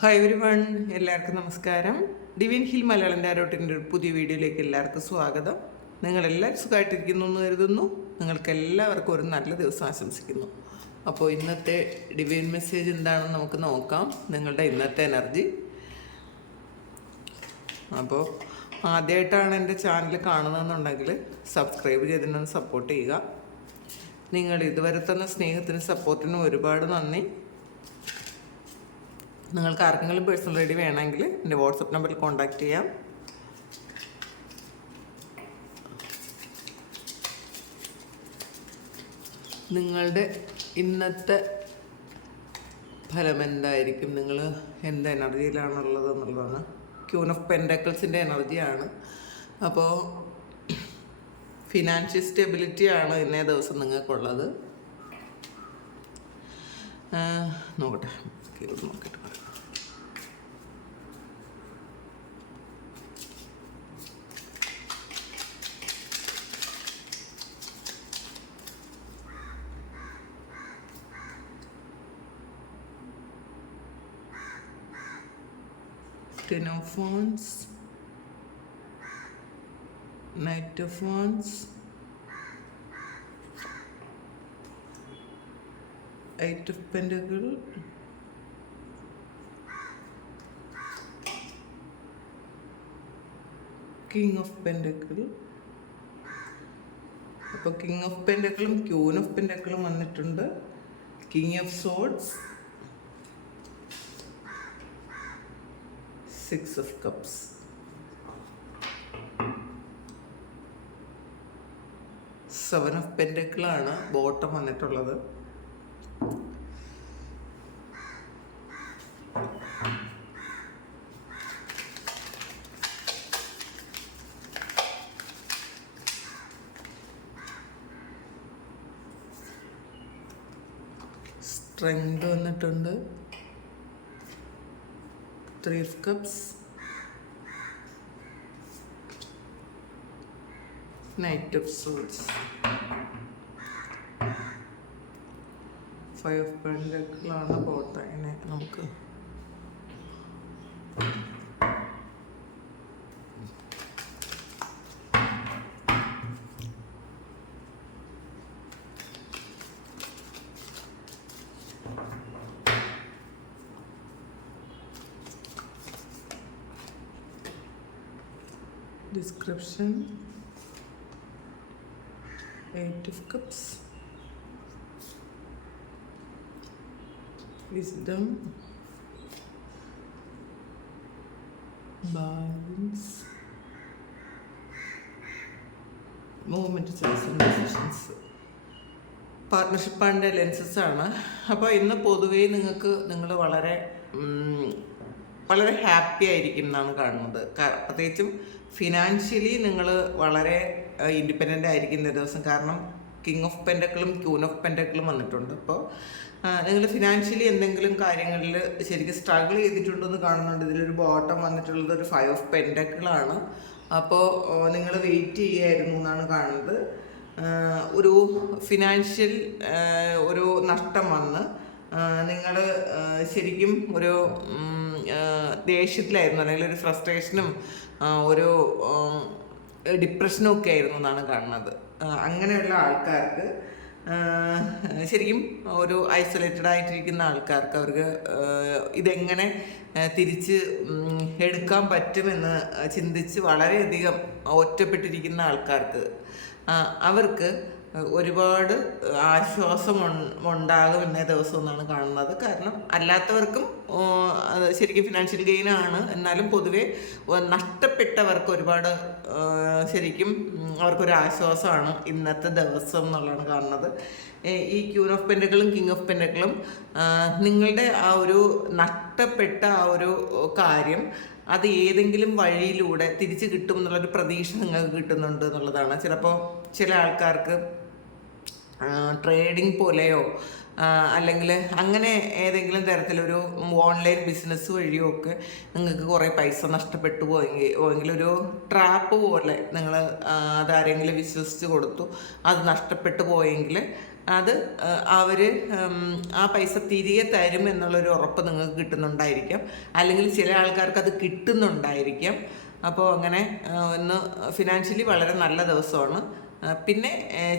Hi every one എല്ലാവർക്കും നമസ്കാരം. Divin hill Malayalam ഡാരോട്ടിന്റെ ഒരു പുതിയ വീഡിയോയിലേക്ക് എല്ലാവർക്കും സ്വാഗതം. നിങ്ങളെല്ലാവരും സുഖമായിട്ടിരിക്കുന്നു എന്ന് കരുതുന്നു. നിങ്ങൾക്ക് എല്ലാവർക്കും ഒരു നല്ല ദിവസം ആശംസിക്കുന്നു. അപ്പോൾ ഇന്നത്തെ ഡിവിൻ മെസ്സേജ് എന്താണെന്ന് നമുക്ക് നോക്കാം. നിങ്ങളുടെ ഇന്നത്തെ എനർജി അപ്പോൾ ആദ്യമായിട്ടാണ് എന്റെ ചാനൽ കാണുന്നതെന്നുണ്ടെങ്കിൽ സബ്സ്ക്രൈബ് ചെയ്തിട്ടൊന്ന് സപ്പോർട്ട് ചെയ്യുക. നിങ്ങൾ ഇതുവരെ തന്ന സ്നേഹത്തിനും സപ്പോർട്ടിനും ഒരുപാട് നന്ദി. നിങ്ങൾക്ക് ആർക്കെങ്കിലും പേഴ്സണൽ ഐ വേണമെങ്കിൽ എന്റെ വാട്സപ്പ് നമ്പറിൽ കോൺടാക്റ്റ് ചെയ്യാം. നിങ്ങളുടെ ഇന്നത്തെ ഫലം എന്തായിരിക്കും? നിങ്ങൾ എന്ത് എനർജിയിലാണുള്ളത് എന്നുള്ളതാണ്. ക്യൂൺ ഓഫ് പെൻഡക്കിൾസിന്റെ എനർജിയാണ്. അപ്പോൾ ഫിനാൻഷ്യൽ സ്റ്റെബിലിറ്റി ആണ് ഇന്നേ ദിവസം നിങ്ങൾക്കുള്ളത്. നോക്കട്ടെ. നോക്കിയിട്ട് പറയാം Of Wands, Eight of Pentacle, King of Pentacle. അപ്പോൾ കിങ് ഓഫ് പെൻഡക്കിളും ക്യൂൻ ഓഫ് പെൻഡക്കിളും വന്നിട്ടുണ്ട് king of swords six of cups seven of പെൻഡക്കിളാണ് bottom വന്നിട്ടുള്ളത്. സ്ട്രെങ്ത് വന്നിട്ടുണ്ട്. Three cups knight of suits five of പെൻഡക്കിളാണ് പോട്ടെ ഇങ്ങനെ നമുക്ക് description eight of cups. Wisdom. Balance. Movement choice decisions partnership and lenses ആണ്. അപ്പോൾ ഇന്ന് പൊതുവേ നിങ്ങൾക്ക് നിങ്ങൾ വളരെ വളരെ ഹാപ്പി ആയിരിക്കും എന്നാണ് കാണുന്നത്. പ്രത്യേകിച്ചും ഫിനാൻഷ്യലി നിങ്ങൾ വളരെ ഇൻഡിപെൻഡന്റ് ആയിരിക്കുന്ന ദിവസം. കാരണം കിങ് ഓഫ് പെൻഡക്കിളും ക്യൂൻ ഓഫ് പെൻഡക്കിളും വന്നിട്ടുണ്ട്. അപ്പോൾ നിങ്ങൾ ഫിനാൻഷ്യലി എന്തെങ്കിലും കാര്യങ്ങളിൽ ശരിക്കും സ്ട്രഗിൾ ചെയ്തിട്ടുണ്ടെന്ന് കാണുന്നുണ്ട്. ഇതിലൊരു ബോട്ടം വന്നിട്ടുള്ളത് ഒരു ഫൈവ് ഓഫ് പെൻഡക്കിളാണ് അപ്പോൾ നിങ്ങൾ വെയിറ്റ് ചെയ്യായിരുന്നു എന്നാണ് കാണുന്നത്. ഒരു ഫിനാൻഷ്യൽ ഒരു നഷ്ടം വന്ന് നിങ്ങൾ ശരിക്കും ഒരു ദേഷ്യത്തിലായിരുന്നു. അല്ലെങ്കിൽ ഒരു ഫ്രസ്ട്രേഷനും ഒരു ഡിപ്രഷനും ഒക്കെ ആയിരുന്നു എന്നാണ് കാണുന്നത്. അങ്ങനെയുള്ള ആൾക്കാർക്ക് ശരിക്കും ഒരു ഐസൊലേറ്റഡ് ആയിട്ടിരിക്കുന്ന ആൾക്കാർക്ക് അവർക്ക് ഇതെങ്ങനെ തിരിച്ച് എടുക്കാൻ പറ്റുമെന്ന് ചിന്തിച്ച് വളരെയധികം ഒറ്റപ്പെട്ടിരിക്കുന്ന ആൾക്കാർക്ക് അവർക്ക് ഒരുപാട് ആശ്വാസം ഉണ്ടാകും ഇന്നേ ദിവസം എന്നാണ് കാണുന്നത്. കാരണം അല്ലാത്തവർക്കും ശരിക്കും ഫിനാൻഷ്യൽ ഗെയിൻ ആണ്. എന്നാലും പൊതുവെ നഷ്ടപ്പെട്ടവർക്ക് ഒരുപാട് ശരിക്കും അവർക്കൊരു ആശ്വാസമാണ് ഇന്നത്തെ ദിവസം എന്നുള്ളതാണ് കാണുന്നത്. ഈ ക്യൂൻ ഓഫ് പെൻഡക്കിളും കിങ് ഓഫ് പെൻഡക്കിളും നിങ്ങളുടെ ആ ഒരു നഷ്ടപ്പെട്ട ആ ഒരു കാര്യം അത് ഏതെങ്കിലും വഴിയിലൂടെ തിരിച്ചു കിട്ടും എന്നുള്ളൊരു പ്രതീക്ഷ നിങ്ങൾക്ക് കിട്ടുന്നുണ്ട് എന്നുള്ളതാണ്. ചിലപ്പോൾ ചില ആൾക്കാർക്ക് ട്രേഡിംഗ് പോലെയോ അല്ലെങ്കിൽ അങ്ങനെ ഏതെങ്കിലും തരത്തിലൊരു ഓൺലൈൻ ബിസിനസ് വഴിയോ ഒക്കെ നിങ്ങൾക്ക് കുറേ പൈസ നഷ്ടപ്പെട്ടു പോയെങ്കിൽ പോയെങ്കിൽ ഒരു ട്രാപ്പ് പോലെ നിങ്ങൾ അതാരെങ്കിലും വിശ്വസിച്ച് കൊടുത്തു അത് നഷ്ടപ്പെട്ടു പോയെങ്കിൽ അത് അവർ ആ പൈസ തിരികെ തരും എന്നുള്ളൊരു ഉറപ്പ് നിങ്ങൾക്ക് കിട്ടുന്നുണ്ടായിരിക്കാം. അല്ലെങ്കിൽ ചില ആൾക്കാർക്ക് അത് കിട്ടുന്നുണ്ടായിരിക്കാം. അപ്പോൾ അങ്ങനെ ഒന്ന് ഫിനാൻഷ്യലി വളരെ നല്ല ദിവസമാണ്. പിന്നെ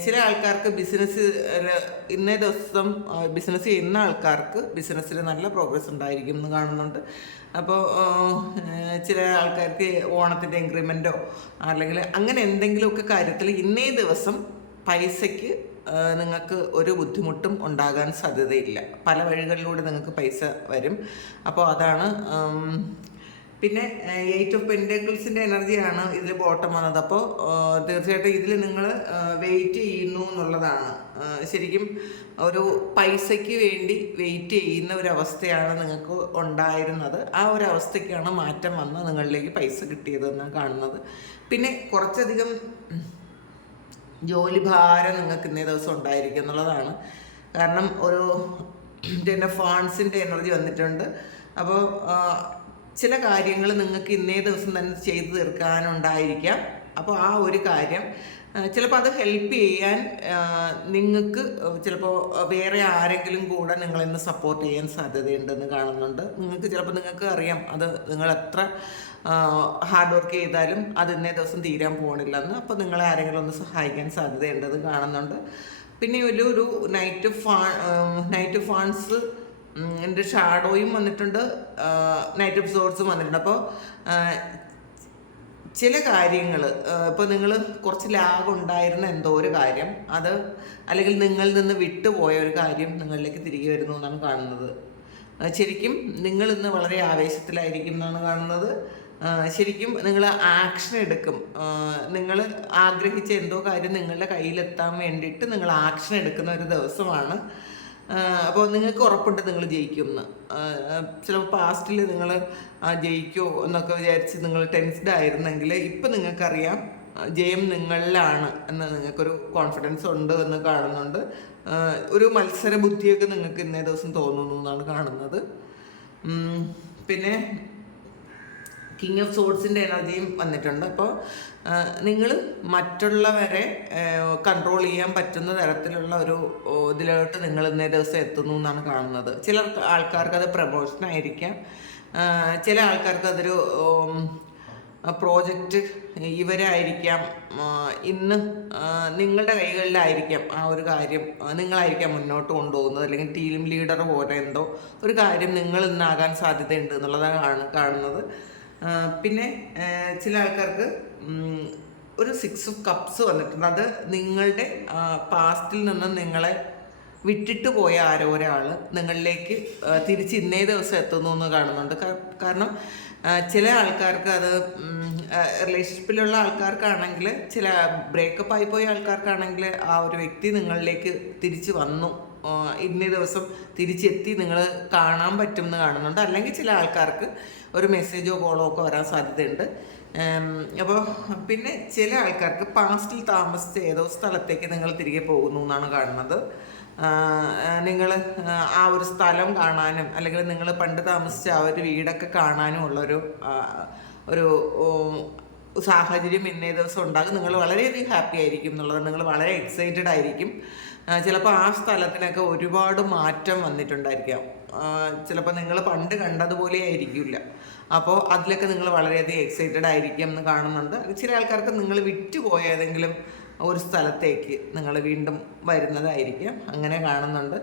ചില ആൾക്കാർക്ക് ബിസിനസ് ഇന്നേ ദിവസം ബിസിനസ് ചെയ്യുന്ന ആൾക്കാർക്ക് ബിസിനസ്സിൽ നല്ല പ്രോഗ്രസ് ഉണ്ടായിരിക്കും എന്ന് കാണുന്നുണ്ട്. അപ്പോൾ ചില ആൾക്കാർക്ക് ഓണത്തിന്റെ ഇൻക്രിമെന്റോ അല്ലെങ്കിൽ അങ്ങനെ എന്തെങ്കിലുമൊക്കെ കാര്യത്തിൽ ഇന്നേ ദിവസം പൈസയ്ക്ക് നിങ്ങൾക്ക് ഒരു ബുദ്ധിമുട്ടും ഉണ്ടാകാൻ സാധ്യതയില്ല. പല വഴികളിലൂടെ നിങ്ങൾക്ക് പൈസ വരും. അപ്പോൾ അതാണ് പിന്നെ എയ്റ്റ് ഓഫ് പെന്റക്കിൾസിന്റെ എനർജിയാണ് ഇതിൽ ബോട്ടം വന്നത്. അപ്പോൾ തീർച്ചയായിട്ടും ഇതിൽ നിങ്ങൾ വെയിറ്റ് ചെയ്യുന്നു എന്നുള്ളതാണ്. ശരിക്കും ഒരു പൈസയ്ക്ക് വേണ്ടി വെയിറ്റ് ചെയ്യുന്ന ഒരു അവസ്ഥയാണ് നിങ്ങൾക്ക് ഉണ്ടായിരുന്നത്. ആ ഒരു അവസ്ഥയ്ക്കാണ് മാറ്റം വന്ന് നിങ്ങളിലേക്ക് പൈസ കിട്ടിയതെന്നാണ് കാണുന്നത്. പിന്നെ കുറച്ചധികം ജോലി ഭാരം നിങ്ങൾക്ക് ഇന്നേ ദിവസം ഉണ്ടായിരിക്കും എന്നുള്ളതാണ്. കാരണം ഒരു പിന്നെ ഫാൺസിന്റെ എനർജി വന്നിട്ടുണ്ട്. അപ്പോൾ ചില കാര്യങ്ങൾ നിങ്ങൾക്ക് ഇന്നേ ദിവസം തന്നെ ചെയ്തു തീർക്കാനുണ്ടായിരിക്കാം. അപ്പോൾ ആ ഒരു കാര്യം ചിലപ്പോൾ അത് ഹെൽപ്പ് ചെയ്യാൻ നിങ്ങൾക്ക് ചിലപ്പോൾ വേറെ ആരെങ്കിലും കൂടെ നിങ്ങളെന്ന് സപ്പോർട്ട് ചെയ്യാൻ സാധ്യതയുണ്ടെന്ന് കാണുന്നുണ്ട്. നിങ്ങൾക്ക് ചിലപ്പോൾ നിങ്ങൾക്ക് അറിയാം അത് നിങ്ങൾ എത്ര ഹാർഡ് വർക്ക് ചെയ്താലും അത് ഇന്നേ ദിവസം തീരാൻ പോകണില്ലെന്ന് അപ്പോൾ നിങ്ങളെ ആരെങ്കിലും ഒന്ന് സഹായിക്കാൻ സാധ്യതയുണ്ടെന്ന് കാണുന്നുണ്ട്. പിന്നെ ഒരു ഒരു നൈറ്റ് ഫാ നൈറ്റ് ഫാൺസ് എന്റെ ഷാഡോയും വന്നിട്ടുണ്ട് നൈറ്റ് എപ്പിസോഡ്സും വന്നിട്ടുണ്ട്. അപ്പോൾ ചില കാര്യങ്ങൾ ഇപ്പോൾ നിങ്ങൾ കുറച്ച് ലാഗ് ഉണ്ടായിരുന്ന എന്തോ ഒരു കാര്യം അത് അല്ലെങ്കിൽ നിങ്ങളിൽ നിന്ന് വിട്ടുപോയ ഒരു കാര്യം നിങ്ങളിലേക്ക് തിരികെ വരുന്നു എന്നാണ് കാണുന്നത്. ശരിക്കും നിങ്ങൾ ഇന്ന് വളരെ ആവേശത്തിലായിരിക്കും എന്നാണ് കാണുന്നത്. ശരിക്കും നിങ്ങൾ ആക്ഷൻ എടുക്കും. നിങ്ങൾ ആഗ്രഹിച്ച എന്തോ കാര്യം നിങ്ങളുടെ കയ്യിലെത്താൻ വേണ്ടിയിട്ട് നിങ്ങൾ ആക്ഷൻ എടുക്കുന്ന ഒരു ദിവസമാണ്. അപ്പോൾ നിങ്ങൾക്ക് ഉറപ്പുണ്ട് നിങ്ങൾ ജയിക്കുമെന്ന് ചിലപ്പോൾ പാസ്റ്റിൽ നിങ്ങൾ ജയിക്കോ എന്നൊക്കെ വിചാരിച്ച് നിങ്ങൾ ടെൻസ്ഡ് ആയിരുന്നെങ്കിൽ ഇപ്പം നിങ്ങൾക്കറിയാം ജയം നിങ്ങളിലാണ് എന്ന് നിങ്ങൾക്കൊരു കോൺഫിഡൻസ് ഉണ്ട് എന്ന് കാണുന്നുണ്ട്. ഒരു മത്സര ബുദ്ധിയൊക്കെ നിങ്ങൾക്ക് ഇന്നേ ദിവസം തോന്നുന്നു എന്നാണ് കാണുന്നത്. പിന്നെ കിങ് ഓഫ് സോഡ്സിന്റെ എനർജിയും വന്നിട്ടുണ്ട്. അപ്പോൾ നിങ്ങൾ മറ്റുള്ളവരെ കൺട്രോൾ ചെയ്യാൻ പറ്റുന്ന തരത്തിലുള്ള ഒരു ഇതിലോട്ട് നിങ്ങൾ ഇന്നേ ദിവസം എത്തുന്നു എന്നാണ് കാണുന്നത്. ചില ആൾക്കാർക്ക് അത് പ്രമോഷൻ ആയിരിക്കാം. ചില ആൾക്കാർക്ക് അതൊരു പ്രോജക്റ്റ് ഇവരായിരിക്കാം. ഇന്ന് നിങ്ങളുടെ കൈകളിലായിരിക്കാം ആ ഒരു കാര്യം നിങ്ങളായിരിക്കാം മുന്നോട്ട് കൊണ്ടുപോകുന്നത്. അല്ലെങ്കിൽ ടീം ലീഡർ പോലെ എന്തോ ഒരു കാര്യം നിങ്ങൾ ഇന്നാകാൻ സാധ്യതയുണ്ട് എന്നുള്ളതാണ് കാണുന്നത്. പിന്നെ ചില ആൾക്കാർക്ക് ഒരു സിക്സ് ഓഫ് കപ്സ് വന്നിട്ടുണ്ട്. അത് നിങ്ങളുടെ പാസ്റ്റിൽ നിന്ന് നിങ്ങളെ വിട്ടിട്ട് പോയ ആരോ ഒരാൾ നിങ്ങളിലേക്ക് തിരിച്ച് ഇന്നേ ദിവസം എത്തുന്നു എന്ന് കാണുന്നുണ്ട്. കാരണം ചില ആൾക്കാർക്ക് അത് റിലേഷൻഷിപ്പിലുള്ള ആൾക്കാർക്കാണെങ്കിൽ ചില ബ്രേക്കപ്പ് ആയി ആയിപ്പോയ ആൾക്കാർക്കാണെങ്കിൽ ആ ഒരു വ്യക്തി നിങ്ങളിലേക്ക് തിരിച്ച് വന്നു. ഇന്നേ ദിവസം തിരിച്ചെത്തി നിങ്ങൾ കാണാൻ പറ്റുമെന്ന് കാണുന്നുണ്ട്. അല്ലെങ്കിൽ ചില ആൾക്കാർക്ക് ഒരു മെസ്സേജോ കോളോ ഒക്കെ വരാൻ സാധ്യതയുണ്ട്. അപ്പോൾ പിന്നെ ചില ആൾക്കാർക്ക് പാസ്റ്റിൽ താമസിച്ച ഏതോ സ്ഥലത്തേക്ക് നിങ്ങൾ തിരികെ പോകുന്നു എന്നാണ് കാണുന്നത്. നിങ്ങൾ ആ ഒരു സ്ഥലം കാണാനും അല്ലെങ്കിൽ നിങ്ങൾ പണ്ട് താമസിച്ച ആ ഒരു വീടൊക്കെ കാണാനും ഉള്ളൊരു ഒരു സാഹചര്യം ഇന്നേ ദിവസം ഉണ്ടാകും. നിങ്ങൾ വളരെയധികം ഹാപ്പി ആയിരിക്കും എന്നുള്ളത് നിങ്ങൾ വളരെ എക്സൈറ്റഡ് ആയിരിക്കും. ചിലപ്പോൾ ആ സ്ഥലത്തിനൊക്കെ ഒരുപാട് മാറ്റം വന്നിട്ടുണ്ടായിരിക്കാം. ചിലപ്പോൾ നിങ്ങൾ പണ്ട് കണ്ടതുപോലെ ആയിരിക്കില്ല. അപ്പോൾ അതിലൊക്കെ നിങ്ങൾ വളരെയധികം എക്സൈറ്റഡ് ആയിരിക്കും എന്ന് കാണുന്നുണ്ട്. ചില ആൾക്കാർക്ക് നിങ്ങൾ വിറ്റുപോയ ഏതെങ്കിലും ഒരു സ്ഥലത്തേക്ക് നിങ്ങൾ വീണ്ടും വരുന്നതായിരിക്കും. അങ്ങനെ കാണുന്നുണ്ട്.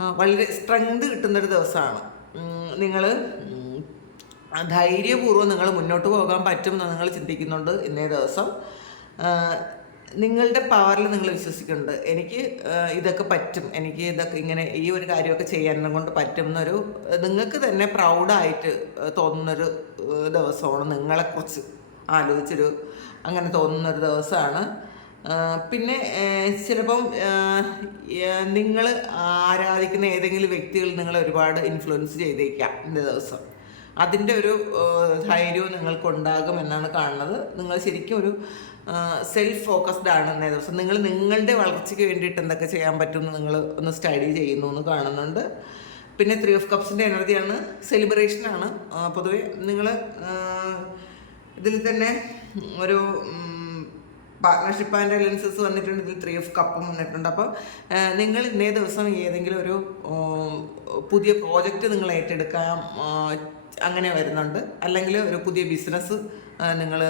വളരെ സ്ട്രെങ്ത് കിട്ടുന്നൊരു ദിവസമാണ്. നിങ്ങൾ ധൈര്യപൂർവം നിങ്ങൾ മുന്നോട്ട് പോകാൻ പറ്റുമെന്ന് നിങ്ങൾ ചിന്തിക്കുന്നുണ്ട് ഇന്നേ ദിവസം. നിങ്ങളുടെ പവറിൽ നിങ്ങൾ വിശ്വസിക്കുന്നുണ്ട്. എനിക്ക് ഇതൊക്കെ പറ്റും. എനിക്ക് ഇതൊക്കെ ഇങ്ങനെ ഈ ഒരു കാര്യമൊക്കെ ചെയ്യാനും കൊണ്ട് പറ്റും എന്നൊരു നിങ്ങൾക്ക് തന്നെ പ്രൗഡായിട്ട് തോന്നുന്നൊരു ദിവസമാണ് നിങ്ങളെക്കുറിച്ച് ആലോചിച്ചൊരു അങ്ങനെ തോന്നുന്നൊരു ദിവസമാണ്. പിന്നെ ചിലപ്പം നിങ്ങൾ ആരാധിക്കുന്ന ഏതെങ്കിലും വ്യക്തികൾ നിങ്ങളെ ഒരുപാട് ഇൻഫ്ലുവൻസ് ചെയ്തേക്കാം ഇന്ന ദിവസം. അതിന്റെ ഒരു ധൈര്യവും നിങ്ങൾക്കുണ്ടാകും എന്നാണ് കാണുന്നത്. നിങ്ങൾ ശരിക്കും ഒരു സെൽഫ് ഫോക്കസ്ഡ് ആണ് എന്നേ ദിവസം. നിങ്ങൾ നിങ്ങളുടെ വളർച്ചയ്ക്ക് വേണ്ടിയിട്ട് എന്തൊക്കെ ചെയ്യാൻ പറ്റുമെന്ന് നിങ്ങൾ ഒന്ന് സ്റ്റഡി ചെയ്യുന്നു എന്ന് കാണുന്നുണ്ട്. പിന്നെ ത്രീ ഓഫ് കപ്സിന്റെ എനർജിയാണ് സെലിബ്രേഷനാണ് പൊതുവേ നിങ്ങൾ ഇതിൽ തന്നെ ഒരു പാർട്ട്ണർഷിപ്പ് ആൻഡ് അലയൻസസ് വന്നിട്ടുണ്ട്. ഇതിൽ ത്രീ ഓഫ് കപ്പും വന്നിട്ടുണ്ട്. അപ്പോൾ നിങ്ങൾ ഇന്നേ ദിവസം ഏതെങ്കിലും ഒരു പുതിയ പ്രോജക്റ്റ് നിങ്ങൾ ഏറ്റെടുക്കാം അങ്ങനെ വരുന്നുണ്ട്. അല്ലെങ്കിൽ ഒരു പുതിയ ബിസിനസ് നിങ്ങൾ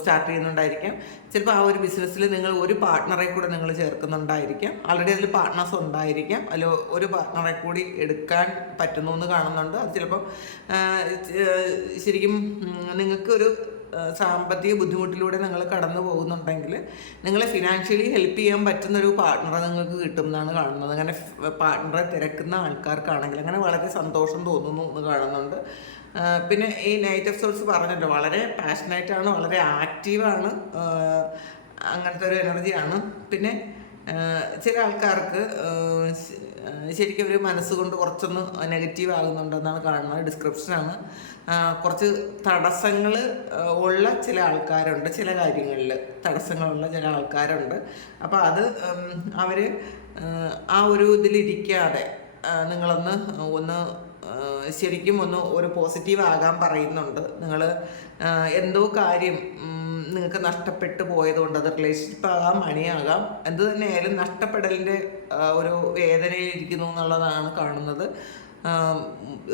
സ്റ്റാർട്ട് ചെയ്യുന്നുണ്ടായിരിക്കാം. ചിലപ്പോൾ ആ ഒരു ബിസിനസ്സിൽ നിങ്ങൾ ഒരു പാർട്ട്ണറെ കൂടെ നിങ്ങൾ ചേർക്കുന്നുണ്ടായിരിക്കാം. ആൾറെഡി അതിൽ പാർട്ട്നേഴ്സ് ഉണ്ടായിരിക്കാം. അതിൽ ഒരു പാർട്ട്ണറെ കൂടി എടുക്കാൻ പറ്റുന്നു എന്ന് കാണുന്നുണ്ട്. അത് ചിലപ്പം ശരിക്കും നിങ്ങൾക്കൊരു സാമ്പത്തിക ബുദ്ധിമുട്ടിലൂടെ നിങ്ങൾ കടന്നു പോകുന്നുണ്ടെങ്കിൽ നിങ്ങളെ ഫിനാൻഷ്യലി ഹെൽപ്പ് ചെയ്യാൻ പറ്റുന്ന ഒരു പാർട്ട്ണറെ നിങ്ങൾക്ക് കിട്ടും എന്നാണ് കാണുന്നത്. അങ്ങനെ പാർട്ട്ണറെ തിരക്കുന്ന ആൾക്കാർക്കാണെങ്കിൽ അങ്ങനെ വളരെ സന്തോഷം തോന്നുന്നു എന്ന് കാണുന്നുണ്ട്. പിന്നെ ഈ നൈറ്റ് ഓഫ് സോൾസ് പറഞ്ഞല്ലോ വളരെ പാഷനേറ്റ് ആണ് വളരെ ആക്റ്റീവാണ് അങ്ങനത്തെ ഒരു എനർജിയാണ് പിന്നെ ചില ആൾക്കാർക്ക് ശരിക്കും ഒരു മനസ്സുകൊണ്ട് കുറച്ചൊന്ന് നെഗറ്റീവ് ആകുന്നുണ്ടെന്നാണ് കാണുന്നത് ഡിസ്ക്രിപ്ഷനാണ് കുറച്ച് തടസ്സങ്ങൾ ഉള്ള ചില ആൾക്കാരുണ്ട് ചില കാര്യങ്ങളിൽ തടസ്സങ്ങളുള്ള ചില ആൾക്കാരുണ്ട്. അപ്പോൾ അത് അവർ ആ ഒരു ഇതിലിരിക്കാതെ നിങ്ങളൊന്ന് ഒന്ന് ശരിക്കും ഒന്ന് ഒരു പോസിറ്റീവ് ആകാൻ പറയുന്നുണ്ട്. നിങ്ങൾ എന്തോ കാര്യം നിങ്ങൾക്ക് നഷ്ടപ്പെട്ടു പോയതുകൊണ്ട് അത് റിലേഷൻഷിപ്പ് ആകാം മണിയാകാം. എന്ത് തന്നെയായാലും നഷ്ടപ്പെടലിന്റെ ഒരു വേദനയിലിരിക്കുന്നു എന്നുള്ളതാണ് കാണുന്നത്.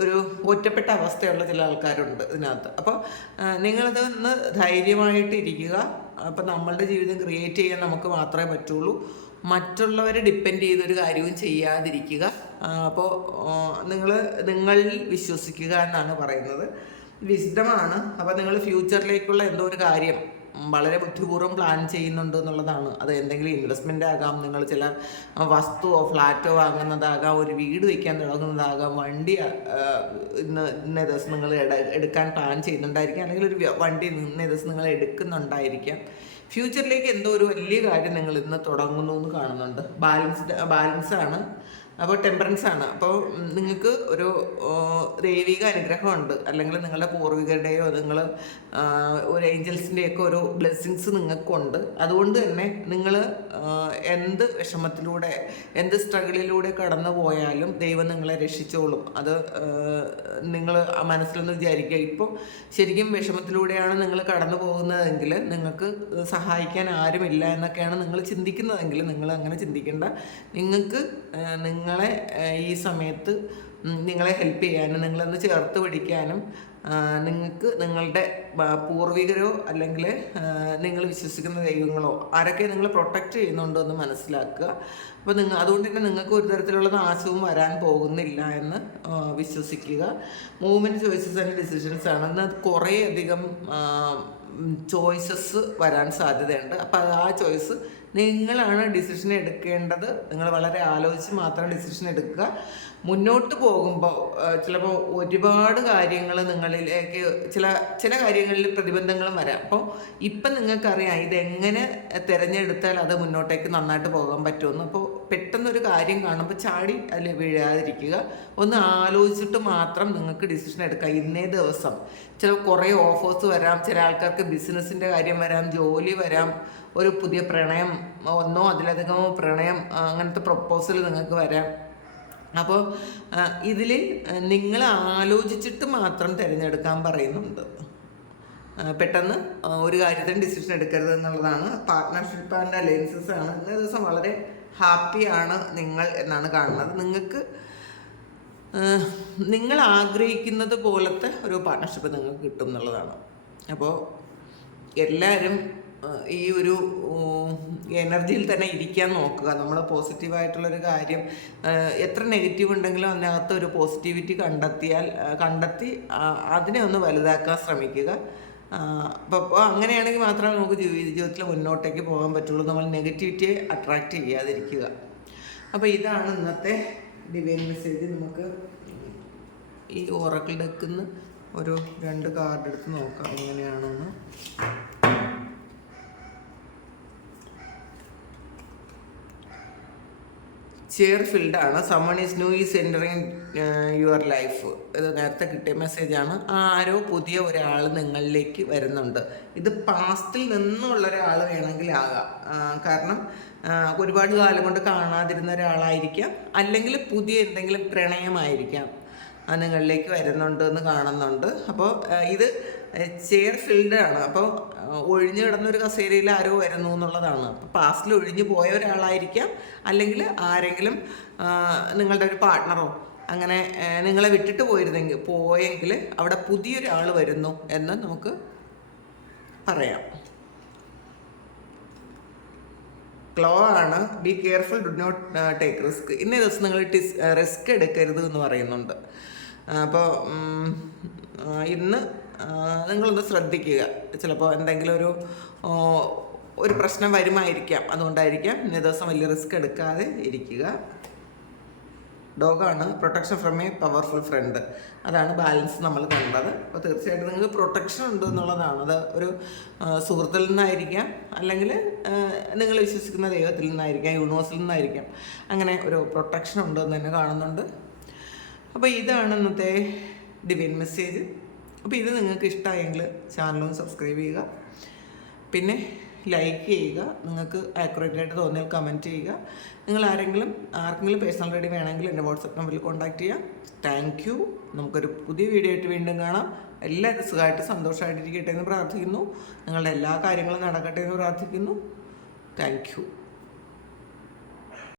ഒരു ഒറ്റപ്പെട്ട അവസ്ഥയുള്ള ചില ആൾക്കാരുണ്ട് ഇതിനകത്ത്. അപ്പോൾ നിങ്ങളിത് ഒന്ന് ധൈര്യമായിട്ട് ഇരിക്കുക അപ്പോൾ നമ്മളുടെ ജീവിതം ക്രിയേറ്റ് ചെയ്യാൻ നമുക്ക് മാത്രമേ പറ്റുള്ളൂ. മറ്റുള്ളവരെ ഡിപ്പെൻഡ് ചെയ്തൊരു കാര്യവും ചെയ്യാതിരിക്കുക. അപ്പോൾ നിങ്ങൾ നിങ്ങളിൽ വിശ്വസിക്കുക എന്നാണ് പറയുന്നത്. വിശദമാണ് അപ്പോൾ നിങ്ങൾ ഫ്യൂച്ചറിലേക്കുള്ള എന്തോ ഒരു കാര്യം വളരെ ബുദ്ധിപൂർവം പ്ലാൻ ചെയ്യുന്നുണ്ട് എന്നുള്ളതാണ്. അത് എന്തെങ്കിലും ഇൻവെസ്റ്റ്മെന്റ് ആകാം. നിങ്ങൾ ചില വസ്തുവോ ഫ്ലാറ്റോ വാങ്ങുന്നതാകാം. ഒരു വീട് വയ്ക്കാൻ തുടങ്ങുന്നതാകാം. വണ്ടി ഇന്ന് ഇന്ന ദിവസം നിങ്ങൾ എടുക്കാൻ പ്ലാൻ ചെയ്യുന്നുണ്ടായിരിക്കാം. അല്ലെങ്കിൽ ഒരു വണ്ടി ഇന്ന ദിവസം നിങ്ങൾ എടുക്കുന്നുണ്ടായിരിക്കാം. ഫ്യൂച്ചറിലേക്ക് എന്തോ ഒരു വലിയ കാര്യം നിങ്ങൾ ഇന്ന് തുടങ്ങുന്നു എന്ന് കാണുന്നുണ്ട്. ബാലൻസ്ഡ് ബാലൻസ് ആണ്. അപ്പോൾ ടെമ്പറൻസ് ആണ്. അപ്പോൾ നിങ്ങൾക്ക് ഒരു ദൈവിക അനുഗ്രഹമുണ്ട്. അല്ലെങ്കിൽ നിങ്ങളുടെ പൂർവികരുടെയോ നിങ്ങൾ ഒരു ഏഞ്ചൽസിന്റെയൊക്കെ ഒരു ബ്ലെസ്സിങ്സ് നിങ്ങൾക്കുണ്ട്. അതുകൊണ്ട് തന്നെ നിങ്ങൾ എന്ത് വിഷമത്തിലൂടെ എന്ത് സ്ട്രഗിളിലൂടെ കടന്നു പോയാലും ദൈവം നിങ്ങളെ രക്ഷിച്ചോളും. അത് നിങ്ങൾ മനസ്സിലൊന്ന് വിചാരിക്കുക. ഇപ്പോൾ ശരിക്കും വിഷമത്തിലൂടെയാണ് നിങ്ങൾ കടന്നു പോകുന്നതെങ്കിൽ നിങ്ങൾക്ക് സഹായിക്കാൻ ആരുമില്ല എന്നൊക്കെയാണ് നിങ്ങൾ ചിന്തിക്കുന്നതെങ്കിൽ നിങ്ങൾ അങ്ങനെ ചിന്തിക്കേണ്ട. നിങ്ങൾക്ക് ആ, നിങ്ങളെ ഈ സമയത്ത് നിങ്ങളെ ഹെൽപ്പ് ചെയ്യാനും നിങ്ങളൊന്ന് ചേർത്ത് പിടിക്കാനും നിങ്ങൾക്ക് നിങ്ങളുടെ പൂർവികരോ അല്ലെങ്കിൽ നിങ്ങൾ വിശ്വസിക്കുന്ന ദൈവങ്ങളോ ആരൊക്കെ നിങ്ങൾ പ്രൊട്ടക്റ്റ് ചെയ്യുന്നുണ്ടോ എന്ന് മനസ്സിലാക്കുക. അപ്പോൾ നിങ്ങൾ അതുകൊണ്ട് തന്നെ നിങ്ങൾക്ക് ഒരു തരത്തിലുള്ള നാശവും വരാൻ പോകുന്നില്ല എന്ന് വിശ്വസിക്കുക. മൂവ്മെന്റ് ചോയ്സസ് ആൻഡ് ഡിസിഷൻസ് ആണ്. കുറേ അധികം ചോയ്സസ് വരാൻ സാധ്യതയുണ്ട്. അപ്പോൾ ആ ചോയ്സ് നിങ്ങളാണ് ഡിസിഷൻ എടുക്കേണ്ടത്. നിങ്ങൾ വളരെ ആലോചിച്ച് മാത്രം ഡിസിഷൻ എടുക്കുക. മുന്നോട്ട് പോകുമ്പോൾ ചിലപ്പോൾ ഒരുപാട് കാര്യങ്ങൾ നിങ്ങളിലേക്ക് ചില ചില കാര്യങ്ങളിൽ പ്രതിബന്ധങ്ങളും വരാം. അപ്പോൾ ഇപ്പം നിങ്ങൾക്കറിയാം ഇതെങ്ങനെ തിരഞ്ഞെടുത്താൽ അത് മുന്നോട്ടേക്ക് നന്നായിട്ട് പോകാൻ പറ്റുമെന്ന്. അപ്പോൾ പെട്ടെന്നൊരു കാര്യം കാണുമ്പോൾ ചാടി അല്ലെ വീഴാതിരിക്കുക. ഒന്ന് ആലോചിച്ചിട്ട് മാത്രം നിങ്ങൾക്ക് ഡിസിഷൻ എടുക്കാം. ഇന്നേ ദിവസം. ചില കുറേ ഓഫേഴ്സ് വരാം. ചില ആൾക്കാർക്ക് ബിസിനസ്സിന്റെ കാര്യം വരാം. ജോലി വരാം. ഒരു പുതിയ പ്രണയം ഒന്നോ അതിലധികമോ പ്രണയം അങ്ങനത്തെ പ്രപ്പോസൽ നിങ്ങൾക്ക് വരാം. അപ്പോൾ ഇതിൽ നിങ്ങൾ ആലോചിച്ചിട്ട് മാത്രം തിരഞ്ഞെടുക്കാൻ പറയുന്നുണ്ട്. പെട്ടെന്ന് ഒരു കാര്യത്തിന് ഡിസിഷൻ എടുക്കരുത് എന്നുള്ളതാണ്. പാർട്ട്ണർഷിപ്പ് ആൻഡ് അലയൻസസ് ആണ്. ഇന്നേ ദിവസം വളരെ ഹാപ്പിയാണ് നിങ്ങൾ എന്നാണ് കാണുന്നത്. നിങ്ങൾക്ക് നിങ്ങൾ ആഗ്രഹിക്കുന്നത് പോലത്തെ ഒരു പാർട്ട്ണർഷിപ്പ് നിങ്ങൾക്ക് കിട്ടും എന്നുള്ളതാണ്. അപ്പോൾ എല്ലാവരും ഈ ഒരു എനർജിയിൽ തന്നെ ഇരിക്കാൻ നോക്കുക. നമ്മൾ പോസിറ്റീവായിട്ടുള്ളൊരു കാര്യം എത്ര നെഗറ്റീവ് ഉണ്ടെങ്കിലും അതിനകത്ത് ഒരു പോസിറ്റിവിറ്റി കണ്ടെത്തിയാൽ കണ്ടെത്തി അതിനെ ഒന്ന് വലുതാക്കാൻ ശ്രമിക്കുക. അപ്പോൾ അങ്ങനെയാണെങ്കിൽ മാത്രമേ നമുക്ക് ജീവി- ജീവിതത്തിൽ മുന്നോട്ടേക്ക് പോകാൻ പറ്റുള്ളൂ. നമ്മൾ നെഗറ്റിവിറ്റിയെ അട്രാക്റ്റ് ചെയ്യാതിരിക്കുക. അപ്പോൾ ഇതാണ് ഇന്നത്തെ ഡിവൈൻ മെസ്സേജ് നമുക്ക് ഈ ഓറക്കിൾ നിന്ന് ഒരു രണ്ട് കാർഡ് എടുത്ത് നോക്കാം. എങ്ങനെയാണെന്ന്. ചെയർ ഫിൽഡ് ആണ്. Someone is new is entering your life ഇത് നേരത്തെ കിട്ടിയ മെസ്സേജാണ് ആരോ പുതിയ ഒരാൾ നിങ്ങളിലേക്ക് വരുന്നുണ്ട്. ഇത് പാസ്റ്റിൽ നിന്നുള്ള ഒരാൾ വേണമെങ്കിൽ ആകാം. കാരണം ഒരുപാട് കാലം കൊണ്ട് കാണാതിരുന്ന ഒരാളായിരിക്കാം. അല്ലെങ്കിൽ പുതിയ എന്തെങ്കിലും പ്രണയമായിരിക്കാം. നിങ്ങളിലേക്ക് വരുന്നുണ്ട് എന്ന് കാണുന്നുണ്ട്. അപ്പോൾ ഇത് ചെയർ ഫിൽഡ് ആണ്. അപ്പോൾ ഒഴിഞ്ഞു കിടന്ന ഒരു കസേരയിൽ ആരോ വരുന്നു എന്നുള്ളതാണ്. പാസ്റ്റിൽ ഒഴിഞ്ഞു പോയ ഒരാളായിരിക്കാം. അല്ലെങ്കിൽ ആരെങ്കിലും നിങ്ങളുടെ ഒരു പാർട്ട്ണറോ അങ്ങനെ നിങ്ങളെ വിട്ടിട്ട് പോയിരുന്നെങ്കിൽ പോയെങ്കിൽ അവിടെ പുതിയൊരാൾ വരുന്നു എന്ന് നമുക്ക് പറയാം. ക്ലോ ആണ്. Be careful do not take risk ഇന്നേ ദിവസം നിങ്ങൾ ടിസ് റിസ്ക് എടുക്കരുത് എന്ന് പറയുന്നുണ്ട്. അപ്പോൾ ഇന്ന് നിങ്ങളൊന്ന് ശ്രദ്ധിക്കുക. ചിലപ്പോൾ എന്തെങ്കിലും ഒരു ഒരു പ്രശ്നം വരുമായിരിക്കാം. അതുകൊണ്ടായിരിക്കാം ഇന്നേ ദിവസം വലിയ റിസ്ക് എടുക്കാതെ ഇരിക്കുക. ഡോഗാണ് protection from a powerful friend അതാണ് ബാലൻസ് നമ്മൾ കണ്ടത്. അപ്പോൾ തീർച്ചയായിട്ടും നിങ്ങൾക്ക് പ്രൊട്ടക്ഷൻ ഉണ്ട് എന്നുള്ളതാണ്. അത് ഒരു സുഹൃത്തിൽ നിന്നായിരിക്കാം. അല്ലെങ്കിൽ നിങ്ങൾ വിശ്വസിക്കുന്ന ദൈവത്തിൽ നിന്നായിരിക്കാം യൂണിവേഴ്സിൽ നിന്നായിരിക്കാം. അങ്ങനെ ഒരു പ്രൊട്ടക്ഷൻ ഉണ്ട് എന്ന് തന്നെ കാണുന്നുണ്ട്. അപ്പോൾ ഇതാണ് ഇന്നത്തെ ഡിവിൻ മെസ്സേജ് അപ്പോൾ ഇത് നിങ്ങൾക്ക് ഇഷ്ടമായെങ്കിൽ ചാനലൊന്ന് സബ്സ്ക്രൈബ് ചെയ്യുക. പിന്നെ ലൈക്ക് ചെയ്യുക. നിങ്ങൾക്ക് ആക്യുറേറ്റ് ആയിട്ട് തോന്നിയാൽ കമന്റ് ചെയ്യുക. നിങ്ങൾ ആരെങ്കിലും ആർക്കെങ്കിലും പേഴ്സണൽ റെഡി വേണമെങ്കിൽ എന്റെ വാട്സപ്പ് നമ്പറിൽ കോൺടാക്റ്റ് ചെയ്യാം. താങ്ക് യു നമുക്കൊരു പുതിയ വീഡിയോ ആയിട്ട് വീണ്ടും കാണാം. എല്ലാവരും സുഖമായിട്ട് സന്തോഷമായിട്ടിരിക്കട്ടെ എന്ന് പ്രാർത്ഥിക്കുന്നു. നിങ്ങളുടെ എല്ലാ കാര്യങ്ങളും നടക്കട്ടെ എന്ന് പ്രാർത്ഥിക്കുന്നു. Thank you